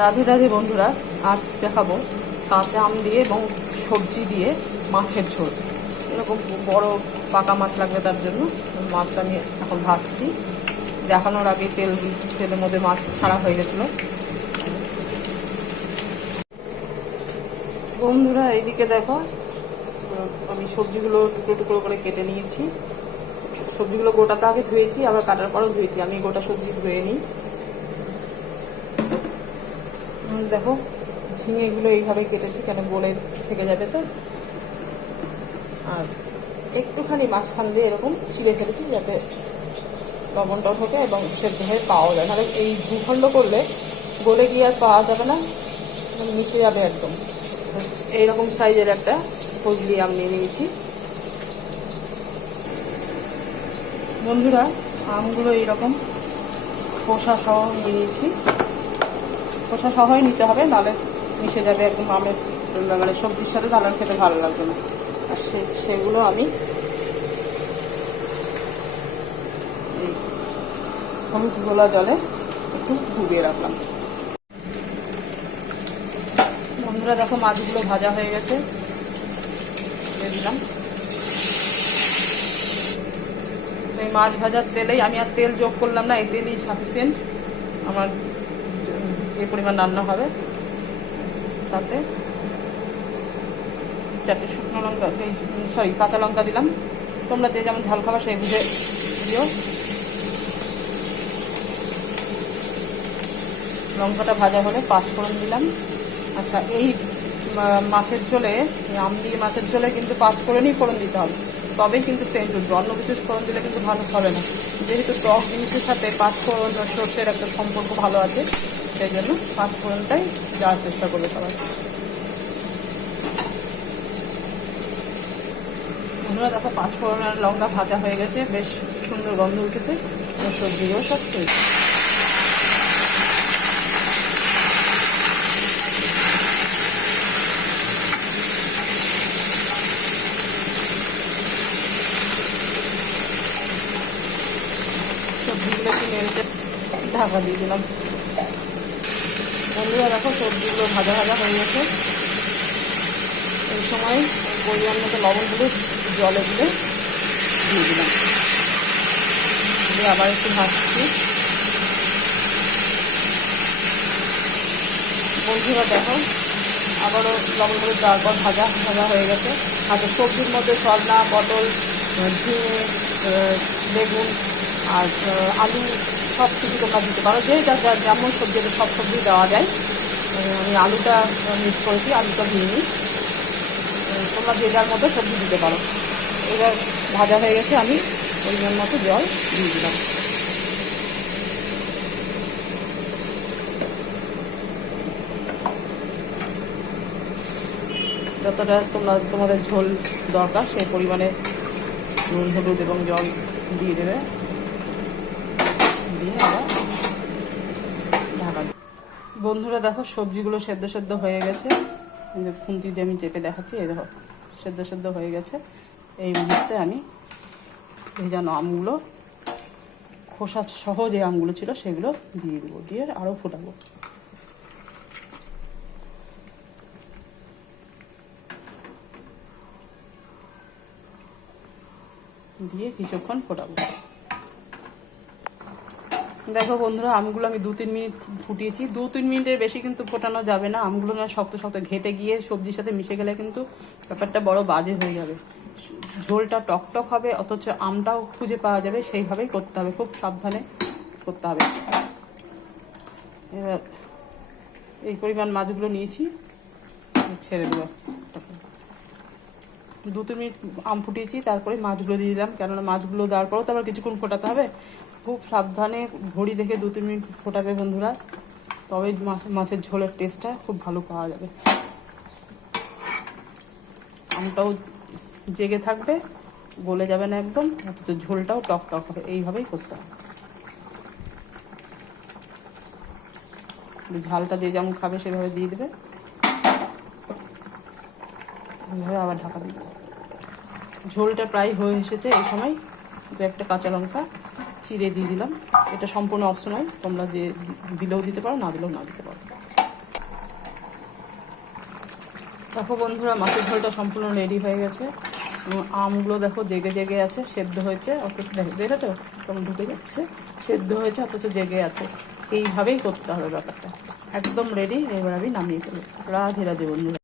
রাধে রাধে বন্ধুরা, আজ দেখাবো কাঁচা আম দিয়ে এবং সবজি দিয়ে মাছের ঝোল। এরকম বড় পাকা মাছ লাগবে, তার জন্য মাছটা আমি এখন ভাজছি। দেখানোর আগে তেলের মধ্যে মাছ ছাড়া হয়ে গেছিলো। বন্ধুরা এইদিকে দেখো, আমি সবজিগুলো টুকরো টুকরো করে কেটে নিয়েছি। সবজিগুলো গোটাটা আগে ধুয়েছি, আবার কাটার পরেও ধুয়েছি। আমি গোটা সবজি ধুয়ে নিই। দেখো ঝিঙেগুলো এইভাবে কেটেছি, কেন গলে থেকে যাবে তো। আর একটুখানি মাঝখান দিয়ে এরকম ছিঁড়ে ফেলেছি, যাতে লবণটা ঢোকে এবং সেদ্ধ হয়ে পাওয়া যায়। নাহলে এই দুখণ্ড করলে গলে গিয়ে আর পাওয়া যাবে না, মিশে যাবে একদম। এইরকম সাইজের একটা ফজলি আম নিয়ে নিয়েছি। বন্ধুরা আমগুলো এইরকম খোসা সহ নিয়ে নিয়েছি। খোসা সহই নিতে হবে, নাহলে মিশে যাবে একদম আমের মানে সবজির সাথে, তাহলে খেতে ভালো লাগবে না। আর সেগুলো আমি এই হলুদ গোলা জলে একটু ডুবিয়ে রাখলাম। বন্ধুরা দেখো মাছগুলো ভাজা হয়ে গেছে, দিয়ে দিলাম। এই মাছ ভাজার তেলেই, আমি আর তেল যোগ করলাম না, এই তেলই সাফিসিয়েন্ট আমার যে পরিমাণ রান্না হবে। তাতে 4টে শুকনো লঙ্কা, কাঁচা লঙ্কা দিলাম। তোমরা যে যেমন ঝাল খাবা সেই বুঝে দিও। লঙ্কাটা ভাজা হলে 5 ফোড়ন দিলাম। আচ্ছা, এই মাছের ঝোলে, আম দিয়ে মাছের ঝোলে কিন্তু 5 ফোড়নই ফোড়ন দিতে হবে, তবেই কিন্তু সেন্ট উঠবে। অন্য কিছু ফোড়ন দিলে কিন্তু ভালো হবে না। যেহেতু টক জিনিসের সাথে 5 ফোড়ন সর্ষের একটা সম্পর্ক ভালো আছে, সেই জন্য 5 ফোড়নটাই যাওয়ার চেষ্টা করবে সবাই। বন্ধুরা দেখো 5 ফোড়নের লঙ্কা ভাজা হয়ে গেছে, বেশ সুন্দর গন্ধ উঠেছে। সবজিগুলো সব শেষ। সবজিগুলো একটু নেড়ে ঢাকা দিয়ে দিলাম। বন্ধুরা দেখো সবজিগুলো ভাজা ভাজা হয়ে গেছে। এই সময় পরিমাণ মতো লবণগুলো জলে দিলে দিয়ে দিলাম, দিয়ে আবার একটু ভাজছি। বন্ধুরা দেখো আবারও লবণগুলো দেওয়ার পর ভাজা ভাজা হয়ে গেছে। আচ্ছা, সবজির মধ্যে সজনা, পটল, ঝিঙে, বেগুন আর আলু সব কিছু তোমরা দিতে পারো, যেটা যেমন সবজি সব সবজি দেওয়া যায়। আমি আলুটা মিক্স করেছি, আলুটা দিয়ে নিই। তোমরা যে যার মতো সবজি দিতে পারো। এবার ভাজা হয়ে গেছে, আমি পরিমাণ মতো জল দিয়ে দিলাম। যতটা তোমাদের ঝোল দরকার সেই পরিমাণে নুন, হলুদ এবং জল দিয়ে দেবে। দিয়ে আবার ঢাকা। বন্ধুরা দেখো সবজিগুলো সেদ্ধ হয়ে গেছে। খুন্তি দিয়ে আমি চেপে দেখাচ্ছি, এই দেখো সেদ্ধ হয়ে গেছে। এই মুহূর্তে আমি ভেজানো আমগুলো, খোসা সহ যে আমগুলো ছিল সেগুলো দিয়ে দেবো, দিয়ে আরও ফোটাবো। দিয়ে কিছুক্ষণ ফোটাবো। দেখো বন্ধুরা আমগুলো আমি 2-3 মিনিট ফুটিয়েছি। 2-3 মিনিটের বেশি কিন্তু ফোটানো যাবে না। আমগুলো না শক্ত শক্ত ঘেটে গিয়ে সবজির সাথে মিশে গেলে কিন্তু ব্যাপারটা বড় বাজে হয়ে যাবে। ঝোলটা টকটক হবে, অথচ আমটাও খুঁজে পাওয়া যাবে, সেইভাবেই করতে হবে, খুব সাবধানে করতে হবে। এবার এই পরিমাণ মাছগুলো নিয়েছি, ছেড়ে দেবো। 2-3 মিনিট আম ফুটিয়েছি, তারপরে মাছগুলো দিয়ে দিলাম। কেননা মাছগুলো দেওয়ার পরেও তো আবার কিছুক্ষণ ফোটাতে হবে। খুব সাবধানে ঘড়ি দেখে 2-3 মিনিট ফোটাবে বন্ধুরা, তবে মাছের ঝোলের টেস্টটা খুব ভালো পাওয়া যাবে। আমটাও জেগে থাকবে, গলে যাবে না একদম, অথচ ঝোলটাও টক হবে। এইভাবেই করতে হবে। ঝালটা যে যেমন খাবে সেভাবে দিয়ে দেবে। এইভাবে আবার ঢাকা দিয়ে দেবে। ঝোলটা প্রায় হয়ে এসেছে। এই সময় একটা কাঁচা লঙ্কা চিড়ে দিয়ে দিলাম। এটা সম্পূর্ণ অপশনাল, তোমরা যে দিলেও দিতে পারো, না দিলেও না দিতে পারো। দেখো বন্ধুরা, মাছের ঝোলটা সম্পূর্ণ রেডি হয়ে গেছে। আমগুলো দেখো জেগে জেগে আছে, সেদ্ধ হয়েছে, অথচ দেখেছো কেমন ঢুকে যাচ্ছে, সেদ্ধ হয়েছে অথচ জেগে আছে। এইভাবেই করতে হবে ব্যাপারটা, একদম রেডি। এবার আমি নামিয়ে ফেলবো। রাধে রাধে বন্ধুরা।